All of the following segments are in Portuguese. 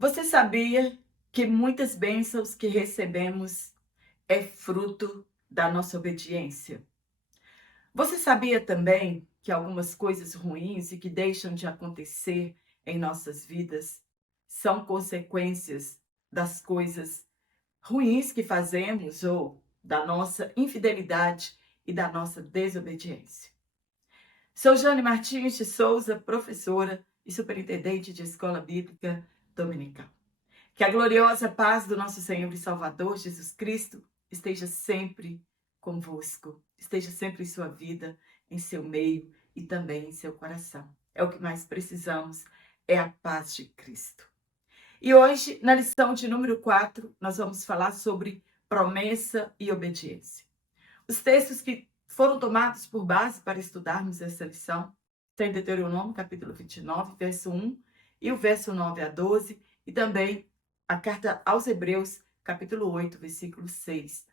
Você sabia que muitas bênçãos que recebemos é fruto da nossa obediência? Você sabia também que algumas coisas ruins e que deixam de acontecer em nossas vidas são consequências das coisas ruins que fazemos ou da nossa infidelidade e da nossa desobediência? Sou Jane Martins de Souza, professora e superintendente de Escola Bíblica Dominical. Que a gloriosa paz do nosso Senhor e Salvador Jesus Cristo esteja sempre convosco, esteja sempre em sua vida, em seu meio e também em seu coração. É o que mais precisamos, é a paz de Cristo. E hoje, na lição de número 4, nós vamos falar sobre promessa e obediência. Os textos que foram tomados por base para estudarmos essa lição tem Deuteronômio, capítulo 29, verso 1, e o verso 9 a 12, e também a carta aos Hebreus, capítulo 8, versículo 6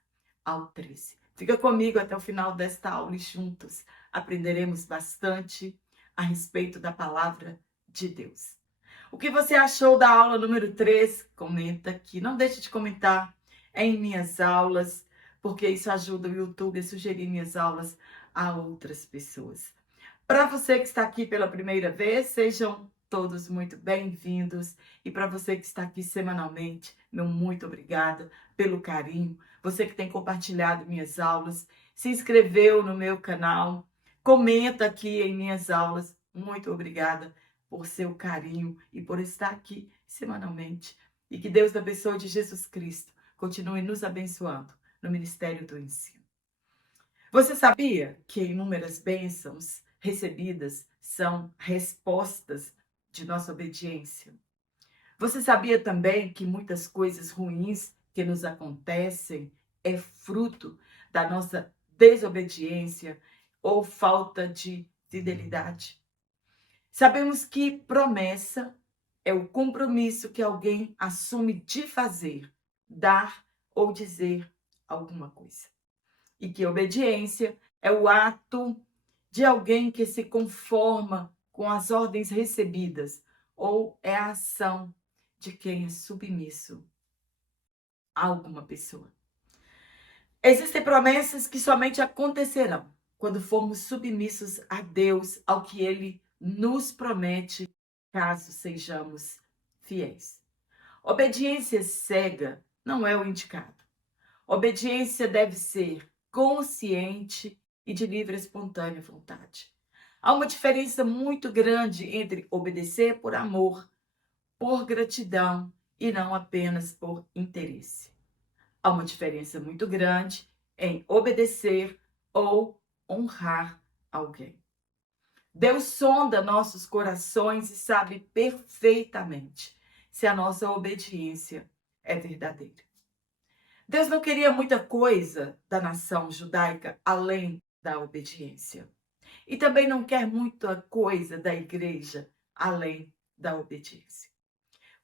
ao 13. Fica comigo até o final desta aula e juntos aprenderemos bastante a respeito da palavra de Deus. O que você achou da aula número 3? Comenta aqui. Não deixe de comentar em minhas aulas, porque isso ajuda o YouTube a sugerir minhas aulas a outras pessoas. Para você que está aqui pela primeira vez, sejam todos muito bem-vindos. E para você que está aqui semanalmente, meu muito obrigada pelo carinho. Você que tem compartilhado minhas aulas, se inscreveu no meu canal, comenta aqui em minhas aulas. Muito obrigada por seu carinho e por estar aqui semanalmente. E que Deus da pessoa de Jesus Cristo continue nos abençoando no ministério do ensino. Você sabia que inúmeras bênçãos recebidas são respostas de nossa obediência? Você sabia também que muitas coisas ruins que nos acontecem é fruto da nossa desobediência ou falta de fidelidade? Sabemos que promessa é o compromisso que alguém assume de fazer, dar ou dizer alguma coisa. E que obediência é o ato de alguém que se conforma com as ordens recebidas, ou é a ação de quem é submisso a alguma pessoa. Existem promessas que somente acontecerão quando formos submissos a Deus, ao que Ele nos promete, caso sejamos fiéis. Obediência cega não é o indicado. Obediência deve ser consciente e de livre e espontânea vontade. Há uma diferença muito grande entre obedecer por amor, por gratidão e não apenas por interesse. Há uma diferença muito grande em obedecer ou honrar alguém. Deus sonda nossos corações e sabe perfeitamente se a nossa obediência é verdadeira. Deus não queria muita coisa da nação judaica além da obediência. E também não quer muita coisa da igreja além da obediência.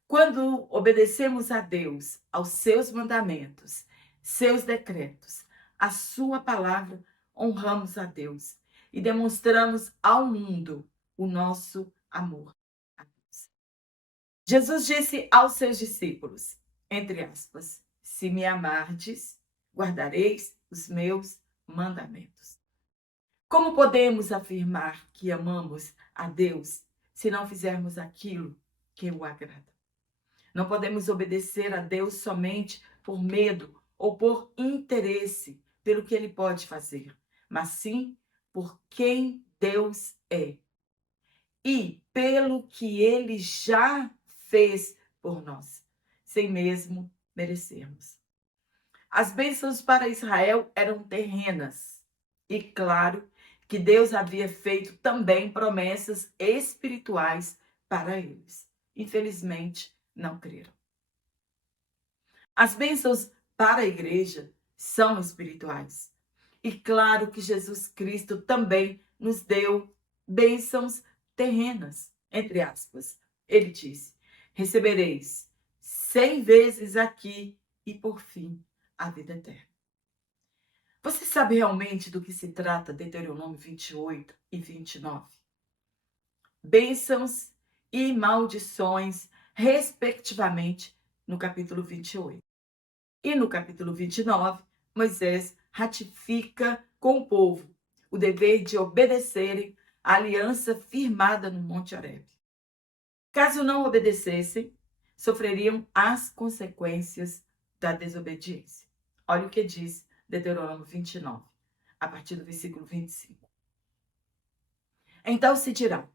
Quando obedecemos a Deus, aos seus mandamentos, seus decretos, a sua palavra, honramos a Deus e demonstramos ao mundo o nosso amor a Deus. Jesus disse aos seus discípulos, entre aspas, se me amardes, guardareis os meus mandamentos. Como podemos afirmar que amamos a Deus se não fizermos aquilo que o agrada? Não podemos obedecer a Deus somente por medo ou por interesse pelo que ele pode fazer, mas sim por quem Deus é e pelo que ele já fez por nós, sem mesmo merecermos. As bênçãos para Israel eram terrenas e, claro, que Deus havia feito também promessas espirituais para eles. Infelizmente, não creram. As bênçãos para a igreja são espirituais. E claro que Jesus Cristo também nos deu bênçãos terrenas, entre aspas. Ele disse: recebereis 100 vezes aqui e por fim a vida eterna. Você sabe realmente do que se trata Deuteronômio 28 e 29? Bênçãos e maldições respectivamente, no capítulo 28. E no capítulo 29, Moisés ratifica com o povo o dever de obedecerem à aliança firmada no Monte Horebe. Caso não obedecessem, sofreriam as consequências da desobediência. Olha o que diz Deuteronômio 29, a partir do versículo 25. Então se dirá: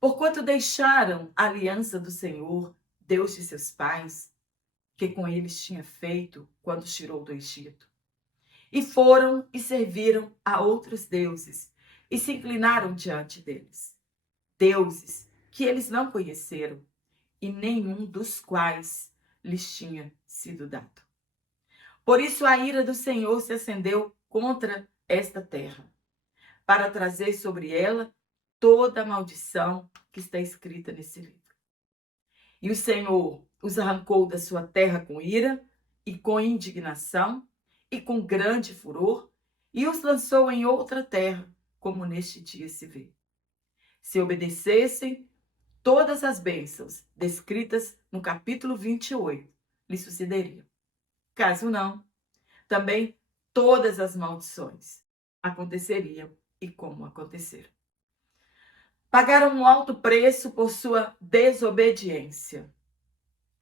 porquanto deixaram a aliança do Senhor, Deus de seus pais, que com eles tinha feito quando os tirou do Egito, e foram e serviram a outros deuses, e se inclinaram diante deles, deuses que eles não conheceram, e nenhum dos quais lhes tinha sido dado. Por isso a ira do Senhor se acendeu contra esta terra, para trazer sobre ela toda a maldição que está escrita nesse livro. E o Senhor os arrancou da sua terra com ira e com indignação e com grande furor, e os lançou em outra terra, como neste dia se vê. Se obedecessem, todas as bênçãos descritas no capítulo 28 lhe sucederiam. Caso não, também todas as maldições aconteceriam e como aconteceram. Pagaram um alto preço por sua desobediência.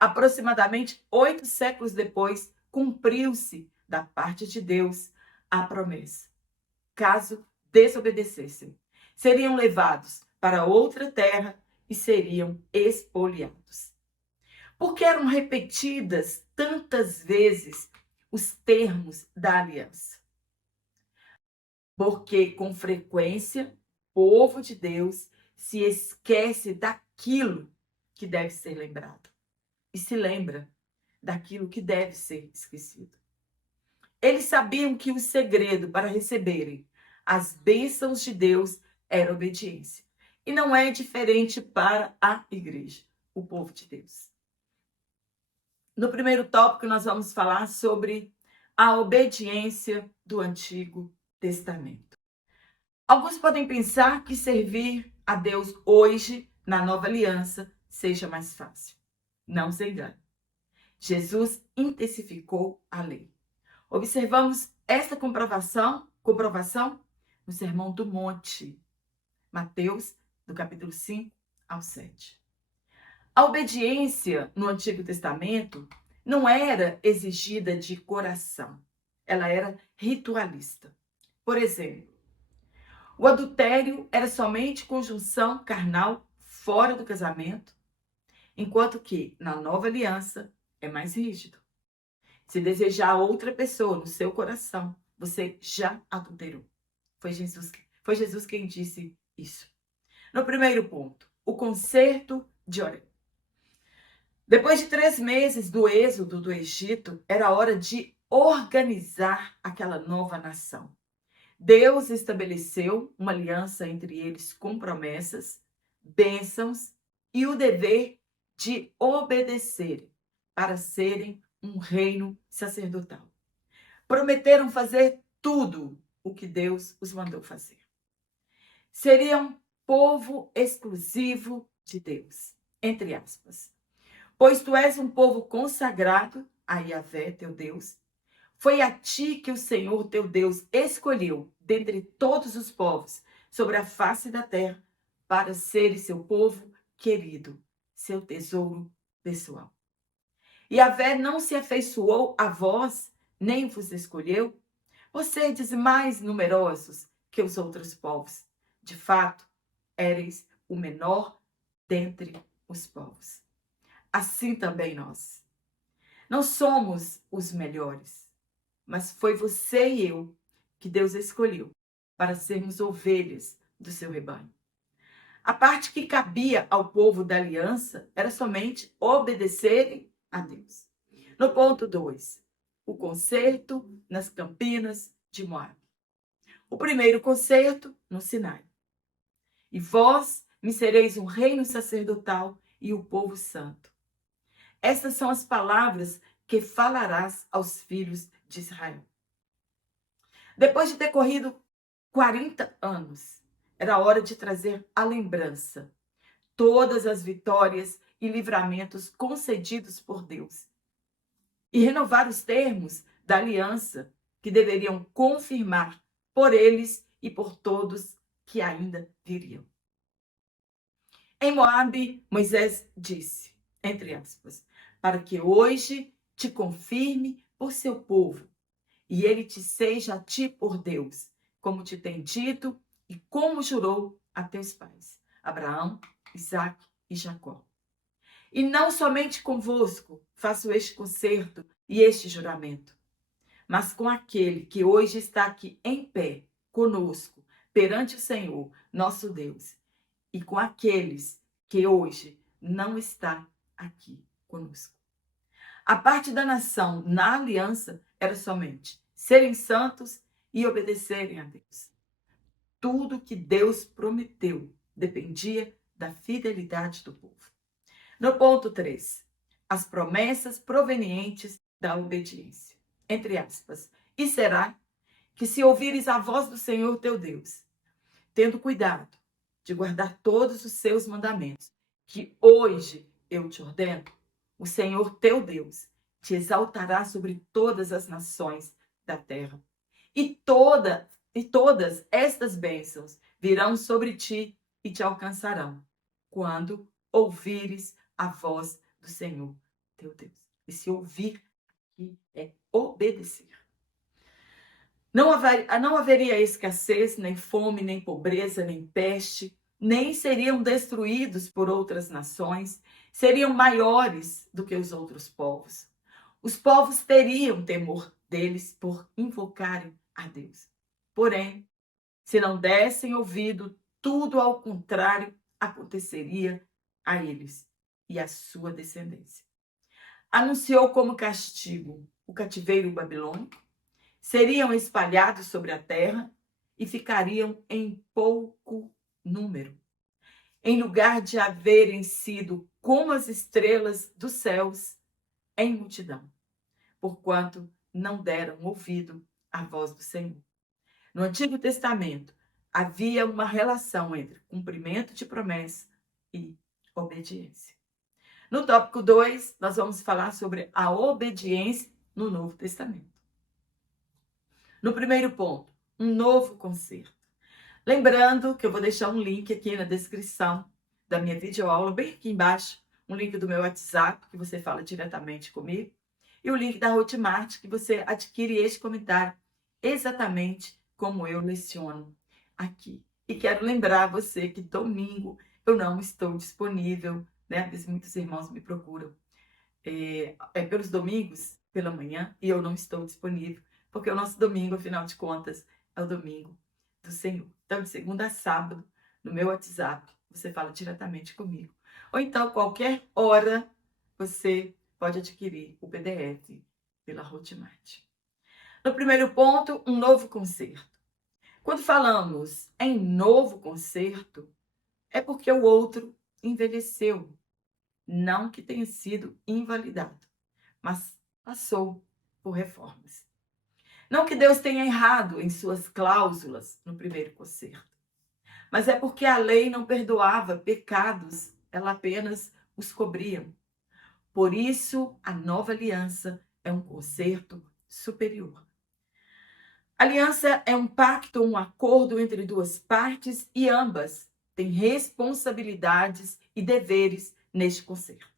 Aproximadamente 8 séculos depois, cumpriu-se da parte de Deus a promessa. Caso desobedecessem, seriam levados para outra terra e seriam expoliados. Porque eram repetidas tantas vezes os termos da aliança? Porque com frequência, o povo de Deus se esquece daquilo que deve ser lembrado e se lembra daquilo que deve ser esquecido. Eles sabiam que o segredo para receberem as bênçãos de Deus era obediência. E não é diferente para a igreja, o povo de Deus. No primeiro tópico, nós vamos falar sobre a obediência do Antigo Testamento. Alguns podem pensar que servir a Deus hoje, na nova aliança, seja mais fácil. Não se engane. Jesus intensificou a lei. Observamos esta comprovação no Sermão do Monte, Mateus, do capítulo 5 ao 7. A obediência no Antigo Testamento não era exigida de coração, ela era ritualista. Por exemplo, o adultério era somente conjunção carnal fora do casamento, enquanto que na nova aliança é mais rígido. Se desejar outra pessoa no seu coração, você já adulterou. Foi Jesus quem disse isso. No primeiro ponto, o concerto de Oreb. Depois de 3 meses do êxodo do Egito, era hora de organizar aquela nova nação. Deus estabeleceu uma aliança entre eles com promessas, bênçãos e o dever de obedecer para serem um reino sacerdotal. Prometeram fazer tudo o que Deus os mandou fazer. Seriam povo exclusivo de Deus, entre aspas. Pois tu és um povo consagrado a Yahvé, teu Deus. Foi a ti que o Senhor, teu Deus, escolheu dentre todos os povos sobre a face da terra para seres seu povo querido, seu tesouro pessoal. Yahvé não se afeiçoou a vós, nem vos escolheu, por serdes mais numerosos que os outros povos. De fato, éreis o menor dentre os povos. Assim também nós. Não somos os melhores, mas foi você e eu que Deus escolheu para sermos ovelhas do seu rebanho. A parte que cabia ao povo da aliança era somente obedecerem a Deus. No ponto 2, o concerto nas campinas de Moabe. O primeiro concerto no Sinai. E vós me sereis um reino sacerdotal e o povo santo. Essas são as palavras que falarás aos filhos de Israel. Depois de ter corrido 40 anos, era hora de trazer a lembrança, todas as vitórias e livramentos concedidos por Deus, e renovar os termos da aliança que deveriam confirmar por eles e por todos que ainda viriam. Em Moabe, Moisés disse, entre aspas, para que hoje te confirme por seu povo, e ele te seja a ti por Deus, como te tem dito e como jurou a teus pais, Abraão, Isaque e Jacó. E não somente convosco faço este concerto e este juramento, mas com aquele que hoje está aqui em pé, conosco, perante o Senhor, nosso Deus, e com aqueles que hoje não está aqui conosco. A parte da nação na aliança era somente serem santos e obedecerem a Deus. Tudo que Deus prometeu dependia da fidelidade do povo. No ponto 3, as promessas provenientes da obediência. Entre aspas, e será que se ouvires a voz do Senhor teu Deus, tendo cuidado de guardar todos os seus mandamentos, que hoje eu te ordeno, o Senhor teu Deus te exaltará sobre todas as nações da terra. E todas estas bênçãos virão sobre ti e te alcançarão, quando ouvires a voz do Senhor teu Deus. E se ouvir aqui é obedecer. Não haveria escassez, nem fome, nem pobreza, nem peste, nem seriam destruídos por outras nações, seriam maiores do que os outros povos. Os povos teriam temor deles por invocarem a Deus. Porém, se não dessem ouvido, tudo ao contrário aconteceria a eles e à sua descendência. Anunciou como castigo o cativeiro babilônico, seriam espalhados sobre a terra e ficariam em pouco número, em lugar de haverem sido como as estrelas dos céus em multidão, porquanto não deram ouvido à voz do Senhor. No Antigo Testamento, havia uma relação entre cumprimento de promessa e obediência. No tópico 2, nós vamos falar sobre a obediência no Novo Testamento. No primeiro ponto, um novo concerto. Lembrando que eu vou deixar um link aqui na descrição da minha videoaula, bem aqui embaixo, um link do meu WhatsApp, que você fala diretamente comigo, e o link da Hotmart, que você adquire este comentário exatamente como eu leciono aqui. E quero lembrar você que domingo eu não estou disponível, né? Às vezes muitos irmãos me procuram pelos domingos, pela manhã, e eu não estou disponível, porque o nosso domingo, afinal de contas, é o domingo do Senhor. Então, de segunda a sábado, no meu WhatsApp, você fala diretamente comigo. Ou então, qualquer hora, você pode adquirir o PDF pela Hotmart. No primeiro ponto, um novo concerto. Quando falamos em novo concerto, é porque o outro envelheceu, não que tenha sido invalidado, mas passou por reformas. Não que Deus tenha errado em suas cláusulas no primeiro concerto, mas é porque a lei não perdoava pecados, ela apenas os cobria. Por isso, a nova aliança é um concerto superior. Aliança é um pacto, um acordo entre duas partes e ambas têm responsabilidades e deveres neste concerto.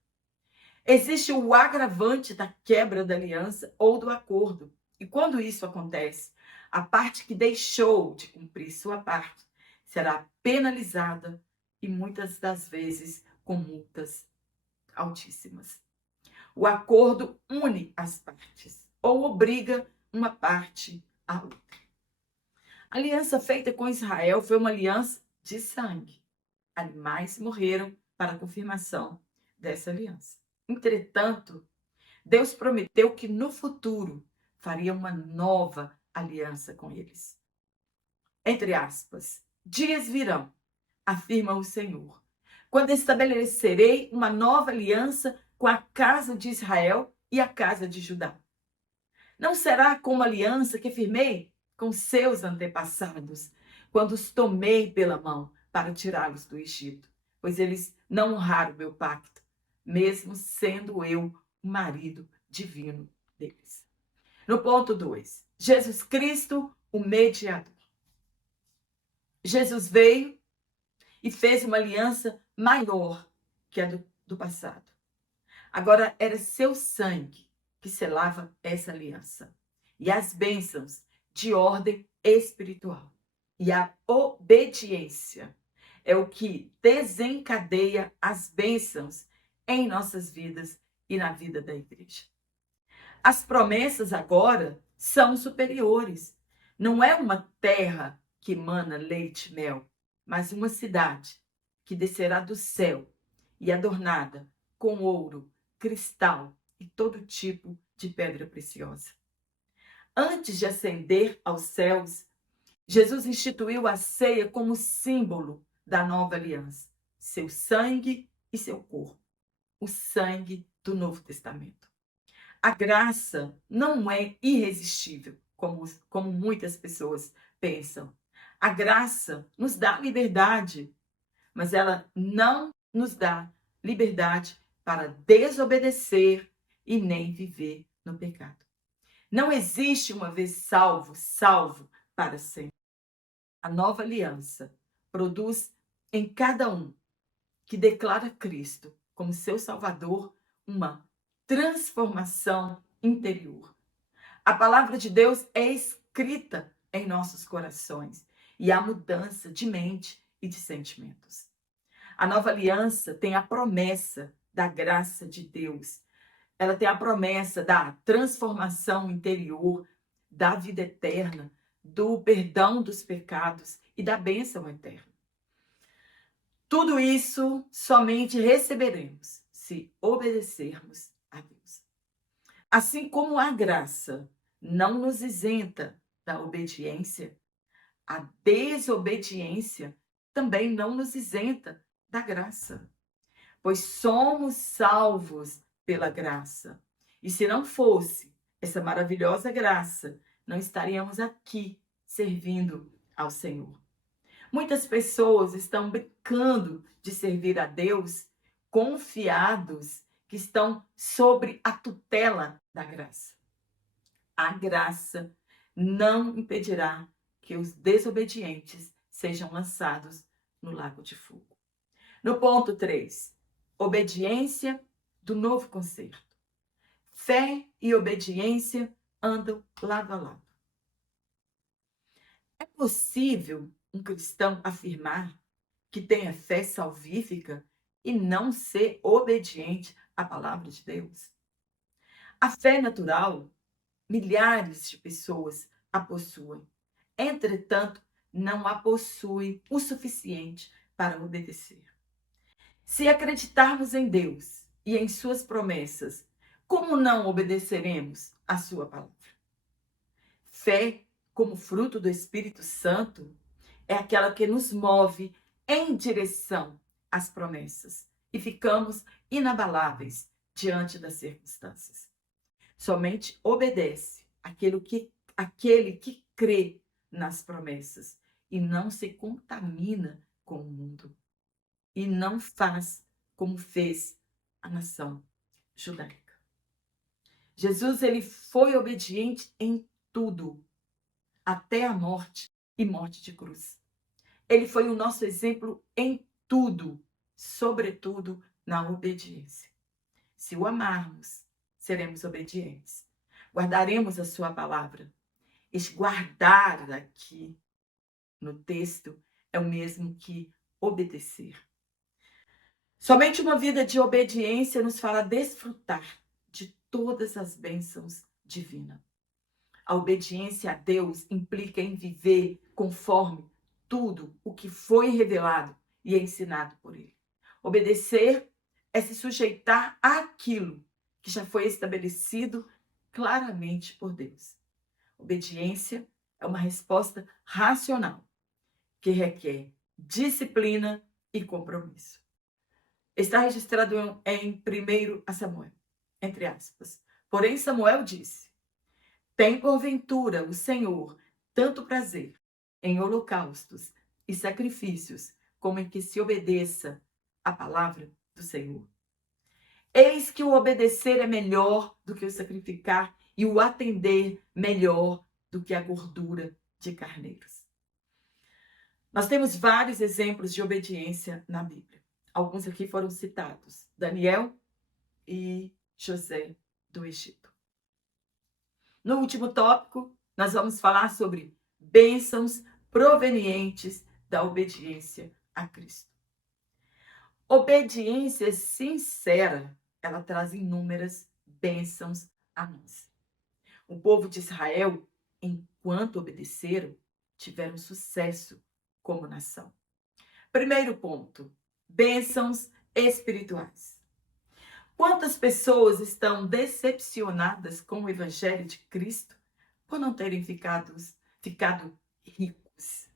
Existe o agravante da quebra da aliança ou do acordo. E quando isso acontece, a parte que deixou de cumprir sua parte será penalizada e muitas das vezes com multas altíssimas. O acordo une as partes ou obriga uma parte à outra. A aliança feita com Israel foi uma aliança de sangue. Animais morreram para a confirmação dessa aliança. Entretanto, Deus prometeu que no futuro faria uma nova aliança com eles. Entre aspas, dias virão, afirma o Senhor, quando estabelecerei uma nova aliança com a casa de Israel e a casa de Judá. Não será como a aliança que firmei com seus antepassados, quando os tomei pela mão para tirá-los do Egito, pois eles não honraram meu pacto, mesmo sendo eu o marido divino deles. No ponto 2, Jesus Cristo, o mediador. Jesus veio e fez uma aliança maior que a do passado. Agora era seu sangue que selava essa aliança. E as bênçãos de ordem espiritual. E a obediência é o que desencadeia as bênçãos em nossas vidas e na vida da igreja. As promessas agora são superiores. Não é uma terra que emana leite e mel, mas uma cidade que descerá do céu e adornada com ouro, cristal e todo tipo de pedra preciosa. Antes de ascender aos céus, Jesus instituiu a ceia como símbolo da nova aliança, seu sangue e seu corpo, o sangue do Novo Testamento. A graça não é irresistível, como muitas pessoas pensam. A graça nos dá liberdade, mas ela não nos dá liberdade para desobedecer e nem viver no pecado. Não existe uma vez salvo, salvo para sempre. A nova aliança produz em cada um que declara Cristo como seu Salvador uma transformação interior. A palavra de Deus é escrita em nossos corações e há mudança de mente e de sentimentos. A nova aliança tem a promessa da graça de Deus. Ela tem a promessa da transformação interior, da vida eterna, do perdão dos pecados e da bênção eterna. Tudo isso somente receberemos se obedecermos a Deus. Assim como a graça não nos isenta da obediência, a desobediência também não nos isenta da graça, pois somos salvos pela graça. E se não fosse essa maravilhosa graça, não estaríamos aqui servindo ao Senhor. Muitas pessoas estão brincando de servir a Deus, confiados que estão sobre a tutela da graça. A graça não impedirá que os desobedientes sejam lançados no lago de fogo. No ponto 3, obediência do novo concerto. Fé e obediência andam lado a lado. É possível um cristão afirmar que tenha fé salvífica e não ser obediente à palavra de Deus? A fé natural, milhares de pessoas a possuem. Entretanto, não a possuem o suficiente para obedecer. Se acreditarmos em Deus e em suas promessas, como não obedeceremos à sua palavra? Fé, como fruto do Espírito Santo, é aquela que nos move em direção às promessas e ficamos inabaláveis diante das circunstâncias. Somente obedece aquele que crê nas promessas e não se contamina com o mundo e não faz como fez a nação judaica. Jesus, ele foi obediente em tudo, até a morte e morte de cruz. Ele foi o nosso exemplo em tudo, sobretudo na obediência. Se o amarmos, seremos obedientes. Guardaremos a sua palavra. Esse guardar aqui no texto é o mesmo que obedecer. Somente uma vida de obediência nos fará desfrutar de todas as bênçãos divinas. A obediência a Deus implica em viver conforme tudo o que foi revelado e ensinado por Ele. Obedecer é se sujeitar àquilo que já foi estabelecido claramente por Deus. Obediência é uma resposta racional que requer disciplina e compromisso. Está registrado em 1 Samuel, entre aspas. Porém, Samuel disse: tem porventura o Senhor tanto prazer em holocaustos e sacrifícios, como em que se obedeça a palavra do Senhor. Eis que o obedecer é melhor do que o sacrificar e o atender melhor do que a gordura de carneiros. Nós temos vários exemplos de obediência na Bíblia. Alguns aqui foram citados: Daniel e José do Egito. No último tópico, nós vamos falar sobre bênçãos provenientes da obediência a Cristo. Obediência sincera, ela traz inúmeras bênçãos a nós. O povo de Israel, enquanto obedeceram, tiveram sucesso como nação. Primeiro ponto, bênçãos espirituais. Quantas pessoas estão decepcionadas com o Evangelho de Cristo por não terem ficado ricos?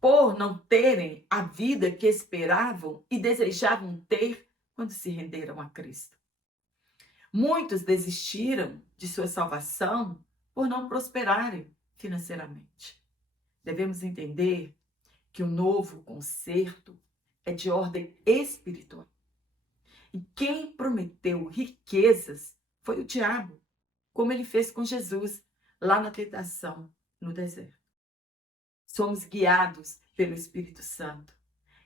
Por não terem a vida que esperavam e desejavam ter quando se renderam a Cristo. Muitos desistiram de sua salvação por não prosperarem financeiramente. Devemos entender que o novo concerto é de ordem espiritual. E quem prometeu riquezas foi o diabo, como ele fez com Jesus lá na tentação no deserto. Somos guiados pelo Espírito Santo.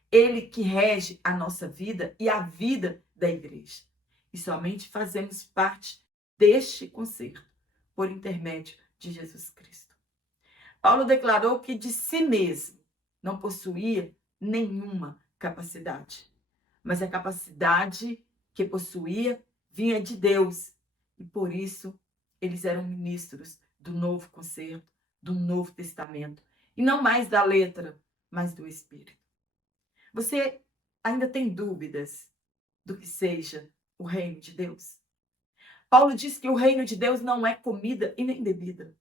Ele que rege a nossa vida e a vida da igreja. E somente fazemos parte deste concerto por intermédio de Jesus Cristo. Paulo declarou que de si mesmo não possuía nenhuma capacidade, mas a capacidade que possuía vinha de Deus. E por isso eles eram ministros do novo concerto, do Novo Testamento. E não mais da letra, mas do Espírito. Você ainda tem dúvidas do que seja o reino de Deus? Paulo diz que o reino de Deus não é comida e nem bebida.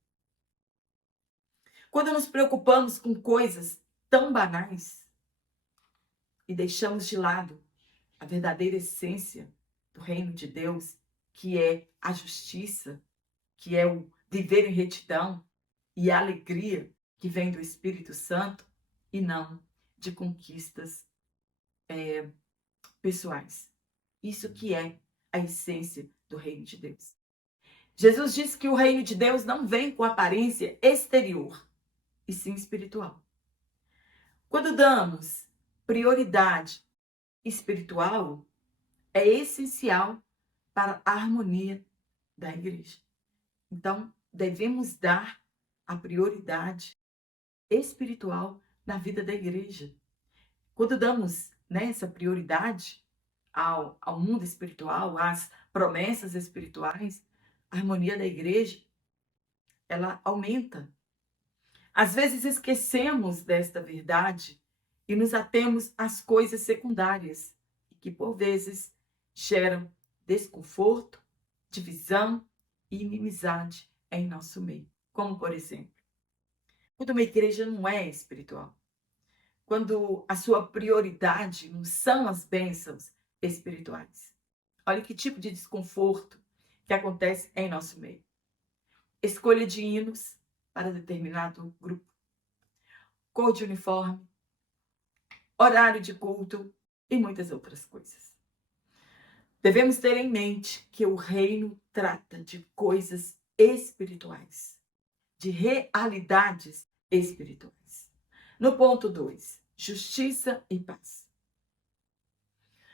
Quando nos preocupamos com coisas tão banais e deixamos de lado a verdadeira essência do reino de Deus, que é a justiça, que é o viver em retidão e a alegria que vem do Espírito Santo e não de conquistas pessoais. Isso que é a essência do reino de Deus. Jesus disse que o reino de Deus não vem com aparência exterior, e sim espiritual. Quando damos prioridade espiritual, é essencial para a harmonia da igreja. Então, devemos dar a prioridade espiritual na vida da igreja. Quando damos essa prioridade ao mundo espiritual, às promessas espirituais, a harmonia da igreja, ela aumenta. Às vezes esquecemos desta verdade e nos atemos às coisas secundárias, que por vezes geram desconforto, divisão e inimizade em nosso meio. Como, por exemplo, quando uma igreja não é espiritual, quando a sua prioridade não são as bênçãos espirituais. Olha que tipo de desconforto que acontece em nosso meio. Escolha de hinos para determinado grupo, cor de uniforme, horário de culto e muitas outras coisas. Devemos ter em mente que o reino trata de coisas espirituais, de realidades espirituais. No ponto 2, justiça e paz.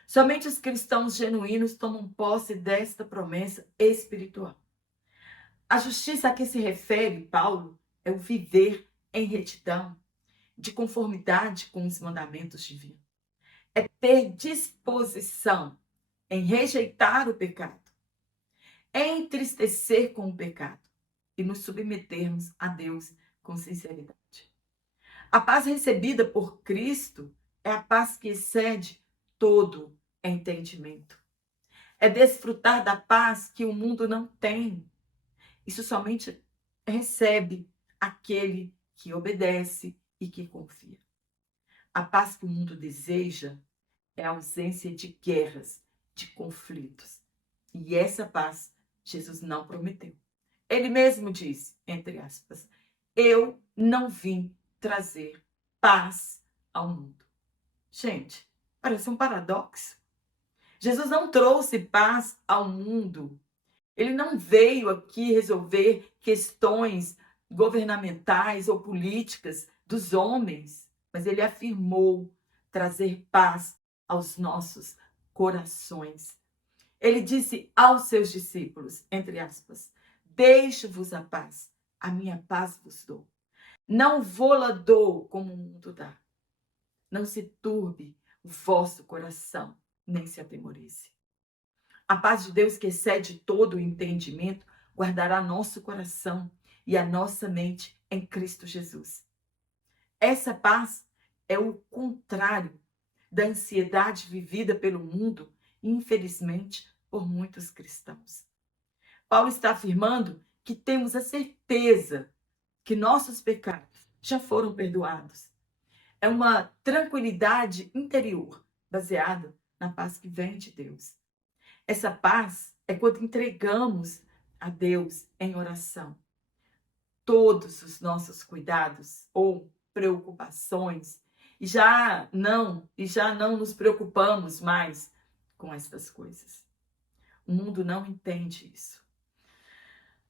Somente os cristãos genuínos tomam posse desta promessa espiritual. A justiça a que se refere Paulo é o viver em retidão, de conformidade com os mandamentos divinos. É ter disposição em rejeitar o pecado, em entristecer com o pecado e nos submetermos a Deus com sinceridade. A paz recebida por Cristo é a paz que excede todo entendimento. É desfrutar da paz que o mundo não tem. Isso somente recebe aquele que obedece e que confia. A paz que o mundo deseja é a ausência de guerras, de conflitos. E essa paz Jesus não prometeu. Ele mesmo disse, entre aspas, eu não vim trazer paz ao mundo. Gente, parece um paradoxo. Jesus não trouxe paz ao mundo. Ele não veio aqui resolver questões governamentais ou políticas dos homens, mas ele afirmou trazer paz aos nossos corações. Ele disse aos seus discípulos, entre aspas, deixo-vos a paz, a minha paz vos dou. Não vou-la dou como o mundo dá. Não se turbe o vosso coração, nem se atemorize. A paz de Deus que excede todo o entendimento, guardará nosso coração e a nossa mente em Cristo Jesus. Essa paz é o contrário da ansiedade vivida pelo mundo, infelizmente, por muitos cristãos. Paulo está afirmando que temos a certeza que nossos pecados já foram perdoados. É uma tranquilidade interior, baseada na paz que vem de Deus. Essa paz é quando entregamos a Deus em oração todos os nossos cuidados ou preocupações e já não nos preocupamos mais com estas coisas. O mundo não entende isso.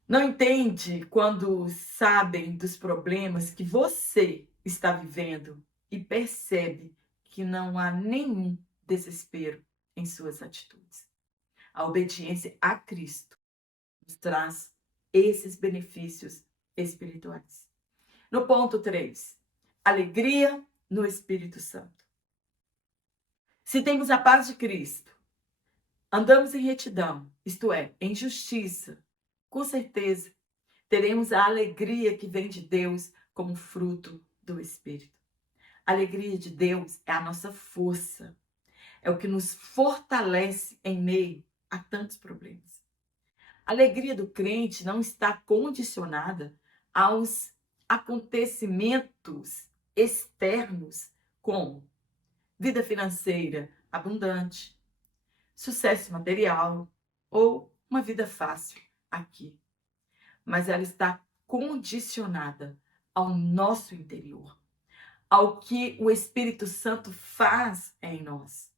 Não entende quando sabem dos problemas que você está vivendo e percebe que não há nenhum desespero em suas atitudes. A obediência a Cristo nos traz esses benefícios espirituais. No ponto 3, alegria no Espírito Santo. Se temos a paz de Cristo, andamos em retidão, isto é, em justiça, com certeza teremos a alegria que vem de Deus como fruto do Espírito. A alegria de Deus é a nossa força, é o que nos fortalece em meio a tantos problemas. A alegria do crente não está condicionada aos acontecimentos externos, como vida financeira abundante, sucesso material ou uma vida fácil aqui. Mas ela está condicionada ao nosso interior, ao que o Espírito Santo faz em nós.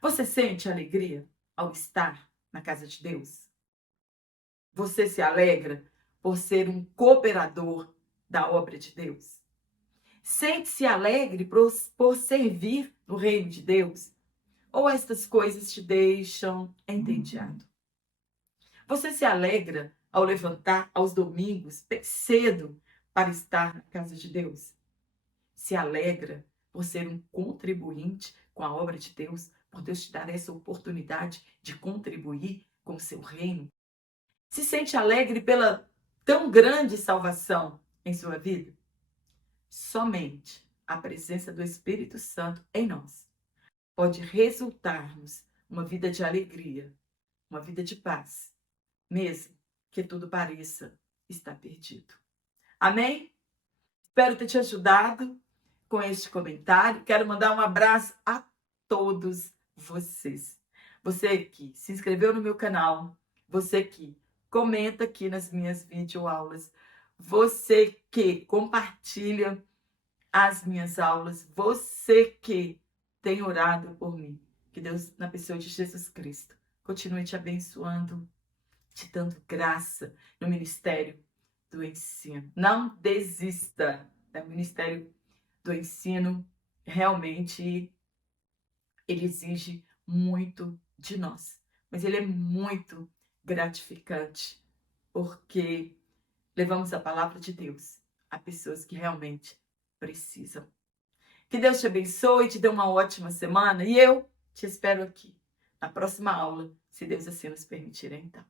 Você sente alegria ao estar na casa de Deus? Você se alegra por ser um cooperador da obra de Deus? Sente-se alegre por servir no reino de Deus? Ou estas coisas te deixam entediado? Você se alegra ao levantar aos domingos cedo para estar na casa de Deus? Se alegra por ser um contribuinte com a obra de Deus, por Deus te dar essa oportunidade de contribuir com o seu reino? Se sente alegre pela tão grande salvação em sua vida? Somente a presença do Espírito Santo em nós pode resultar-nos uma vida de alegria, uma vida de paz, mesmo que tudo pareça estar perdido. Amém? Espero ter te ajudado com este comentário. Quero mandar um abraço a todos vocês. Você que se inscreveu no meu canal, você que comenta aqui nas minhas videoaulas, você que compartilha as minhas aulas, você que tem orado por mim. Que Deus, na pessoa de Jesus Cristo, continue te abençoando, te dando graça no ministério do ensino. Não desista. O ministério do ensino realmente ele exige muito de nós, mas ele é muito gratificante, porque levamos a palavra de Deus a pessoas que realmente precisam. Que Deus te abençoe, te dê uma ótima semana e eu te espero aqui na próxima aula, se Deus assim nos permitir então.